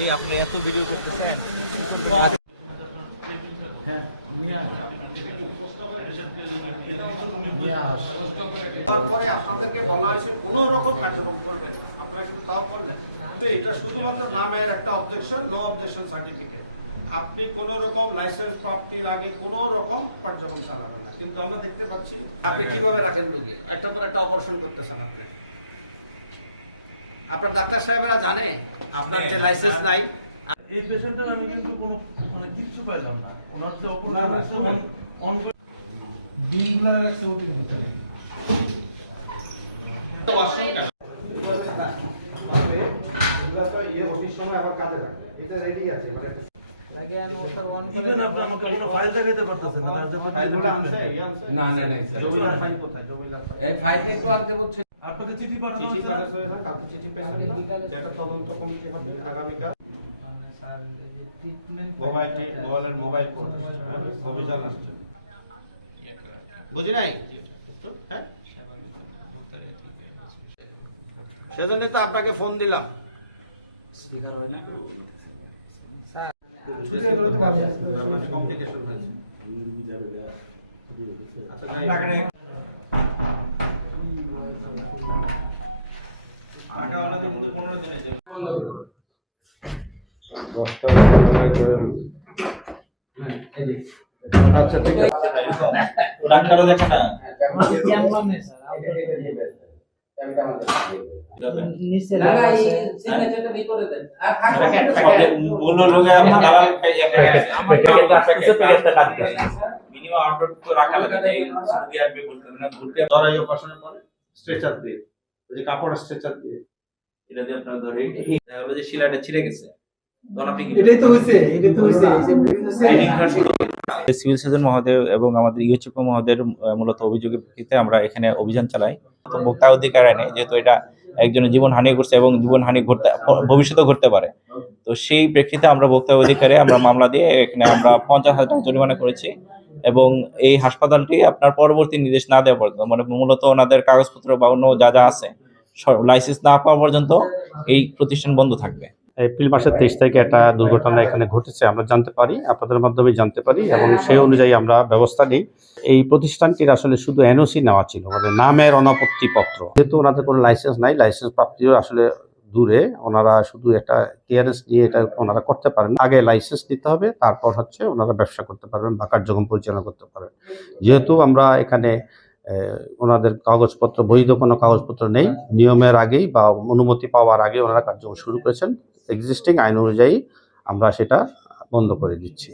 এই আপনি এত ভিডিও করতেছেন কি করবেন? তারপরে আপনাদেরকে বলা হয়েছে কোনো রকম কার্যক্রম করবেন, আপনারা কিন্তু তাও করলেন। এটা শুধুমাত্র নামের একটা অবজেকশন, নো অবজেকশন সার্টিফিকেট। আপনি কোনো রকম লাইসেন্স প্রাপ্তির আগে কোনো রকম কার্যক্রম চালাবেন না। কিন্তু আমরা দেখতে পাচ্ছি আপনি কিভাবে রাখেন রোগী, একটা পর একটা অপারেশন করতেছেন আপনি। আপনার ডাক্তার সাহেবেরা জানে আপনার যে লাইসেন্স নাই। এই পেশেন্টের আমি কিন্তু কোনো মানে কিচ্ছু পাইলাম না। ওনার যে অপারেশন অন বিলগুলো রাখছে ওকে কিন্তু তো ওয়াশরুম কেন মানে এগুলা তো ওটির সময় আবার কাজে লাগে। এটা রেডি আছে মানে ইভেন আপনি আমাকে কোনো ফাইল দেখাইতে পারতেছেন না। না জমিলার ফাইল কোথায়? জমিলার ফাইল এই ফাইল একটু আনতে বলছে। আপনাকে চিঠি পাঠানো হয়েছে না? কালকে চিঠি পেয়েছেন না? এটা তদন্ত কমিটি হবে আগামীকাল। স্যার ট্রিটমেন্ট মোবাইল কোড অভিযান আসছে, বুঝি নাই? হ্যাঁ, সেজন্য তো আপনাকে ফোন দিলাম। স্পিকার হয় না স্যার, কমপ্লিকেশন হয়েছে। আচ্ছা আটা ওনাদের কিন্তু 15 দিন আছে। আচ্ছা ঠিক আছে, ডাক্তারও দেখে না। স্ট্রেচার দিয়ে, কাপড় স্ট্রেচার দিয়ে এটা দিয়ে আপনার ধরে হলো যে শিলাটা ছিঁড়ে গেছে। সিভিল সার্জন মহোদয় এবং আমাদের ইউচিপি মহোদয়ের মূলত অভিযোগের ভিত্তিতে আমরা এখানে অভিযান চালাই। তো ভোক্তা অধিকার আইনে যেহেতু এটা একজনের জীবন হানি করছে এবং জীবন হানি ঘটতে ভবিষ্যতে ঘটতে পারে, তো সেই প্রেক্ষিতে আমরা ভোক্তা অধিকারে আমরা মামলা দিয়ে এখানে আমরা 50,000 টাকা জরিমানা করেছি। এবং এই হাসপাতালটি আপনার পরবর্তী নির্দেশ না দেওয়া পর্যন্ত মানে মূলত ওনাদের কাগজপত্র বা অন্য যা যা আছে লাইসেন্স না পাওয়া পর্যন্ত এই প্রতিষ্ঠান বন্ধ থাকবে। এপ্রিল মাসের 23 তারিখে একটা দুর্ঘটনা এখানে ঘটেছে, আমরা জানতে পারি, আপনাদের মাধ্যমে জানতে পারি এবং সেই অনুযায়ী আমরা ব্যবস্থা নিই। এই প্রতিষ্ঠানটির আসলে শুধু এনওসি নেওয়া ছিল, মানে নামের অনাপত্তি পত্র, যেহেতু ওনাদের কোনো লাইসেন্স নাই, লাইসেন্স প্রাপ্তিও আসলে দূরে, ওনারা শুধু একটা ক্লিয়ারেন্স নিয়ে এটা ওনারা করতে পারেন। আগে লাইসেন্স নিতে হবে, তারপর হচ্ছে ওনারা ব্যবসা করতে পারবেন বা কার্যক্রম পরিচালনা করতে পারবেন। যেহেতু আমরা এখানে ওনাদের কাগজপত্র, বৈধ কোনো কাগজপত্র নেই, নিয়মের আগেই বা অনুমতি পাওয়ার আগে ওনারা কার্যক্রম শুরু করেছেন, এক্সিস্টিং আইন অনুযায়ী আমরা সেটা বন্ধ করে দিচ্ছি।